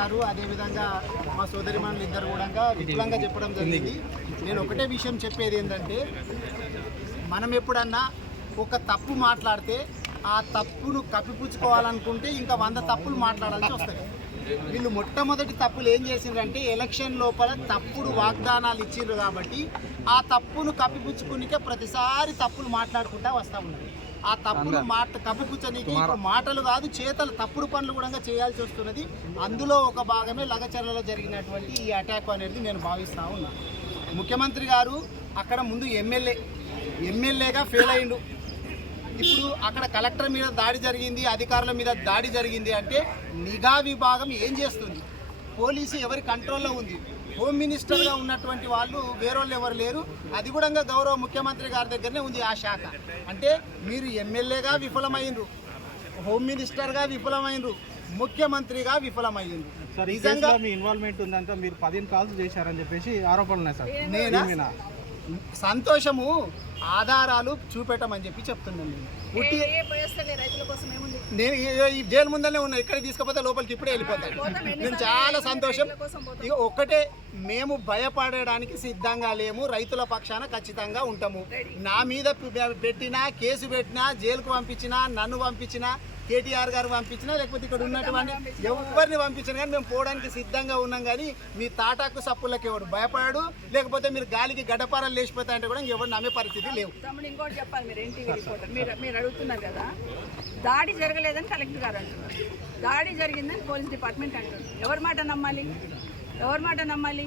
గారు అదేవిధంగా మా సోదరిమణులు ఇద్దరు కూడా విపులంగా చెప్పడం జరిగింది. నేను ఒకటే విషయం చెప్పేది ఏంటంటే మనం ఎప్పుడన్నా ఒక తప్పు మాట్లాడితే ఆ తప్పును కప్పిపుచ్చుకోవాలనుకుంటే ఇంకా వంద తప్పులు మాట్లాడాల్సి వస్తుంది. వీళ్ళు మొట్టమొదటి తప్పులు ఏం చేసిండ్రంటే ఎలక్షన్ లోపల తప్పుడు వాగ్దానాలు ఇచ్చిండ్రు కాబట్టి ఆ తప్పును కప్పిపుచ్చుకునికే ప్రతిసారి తప్పులు మాట్లాడుకుంటా వస్తూ ఉన్నారు. ఆ తప్పును మాట కప్పిపుచ్చనీకి మాటలు కాదు చేతలు తప్పుడు పనులు కూడా చేయాల్సి వస్తున్నది. అందులో ఒక భాగమే లగచర్లలో జరిగినటువంటి ఈ అటాక్ అనేది నేను భావిస్తా ఉన్నా. ముఖ్యమంత్రి గారు అక్కడ ముందు ఎమ్మెల్యే ఎమ్మెల్యేగా ఫెయిల్ అయిండు. ఇప్పుడు అక్కడ కలెక్టర్ మీద దాడి జరిగింది అధికారుల మీద దాడి జరిగింది అంటే నిఘా విభాగం ఏం చేస్తుంది? పోలీసు ఎవరి కంట్రోల్లో ఉంది? హోమ్ మినిస్టర్గా ఉన్నటువంటి వాళ్ళు వేరేళ్ళు ఎవరు లేరు? అది కూడా గౌరవ ముఖ్యమంత్రి గారి దగ్గరనే ఉంది ఆ శాఖ. అంటే మీరు ఎమ్మెల్యేగా విఫలమైనరు హోమ్ మినిస్టర్గా విఫలమైనరు ముఖ్యమంత్రిగా ఈ నిజంగా మీ ఇన్వాల్వ్మెంట్ ఉందంటే మీరు పదిహేను కాల్స్ చేశారని చెప్పేసి ఆరోపణలు ఉన్నాయి సార్. నేనా? సంతోషము ఆధారాలు చూపెట్టమని చెప్పి చెప్తున్నాను నేను ఈ- జైలు ముందరనే ఉన్నా ఇక్కడ తీసుకపోతే లోపలికి ఇప్పుడే వెళ్ళిపోతాను నేను చాలా సంతోషం. ఇక ఒక్కటే మేము భయపడడానికి సిద్ధంగా లేము రైతుల పక్షాన ఖచ్చితంగా ఉంటాము. నా మీద పెట్టినా కేసు పెట్టినా జైలుకు పంపించినా నన్ను పంపించినా కేటీఆర్ గారు పంపించినా లేకపోతే ఇక్కడ ఉన్నటువంటి ఎవరిని పంపించినా కానీ మేము పోవడానికి సిద్ధంగా ఉన్నాం కానీ మీ తాటాకు సప్పులకి ఎవడు భయపడాడు లేకపోతే మీరు గాలికి గడపారాలు లేచిపోతా అంటే కూడా ఎవరు నమ్మే పరిస్థితి లేవు. తమ్ముడు ఇంకోటి చెప్పాలి మీరు ఎన్టీవీ రిపోర్టర్ మీరు మీరు అడుగుతున్నారు కదా దాడి జరగలేదని కలెక్టర్ గారు అంటున్నారు. దాడి జరిగిందని పోలీస్ డిపార్ట్మెంట్ అంటున్నారు. ఎవరి మాట నమ్మాలి? ఎవరి మాట నమ్మాలి?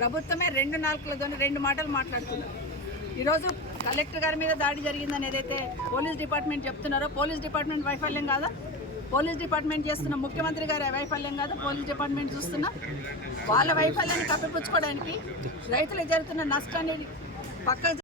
ప్రభుత్వమే రెండు నాలుగులతో రెండు మాటలు మాట్లాడుతున్నారు. ఈరోజు కలెక్టర్ గారి మీద దాడి జరిగిందని ఏదైతే పోలీస్ డిపార్ట్మెంట్ చెప్తున్నారో పోలీస్ డిపార్ట్మెంట్ వైఫల్యం కాదా? పోలీస్ డిపార్ట్మెంట్ చేస్తున్న ముఖ్యమంత్రి గారి వైఫల్యం కాదా? పోలీస్ డిపార్ట్మెంట్ చూస్తున్న? వాళ్ళ వైఫల్యాన్ని కప్పిపుచ్చుకోవడానికి రైతులు జరుగుతున్న నష్టాన్ని పక్క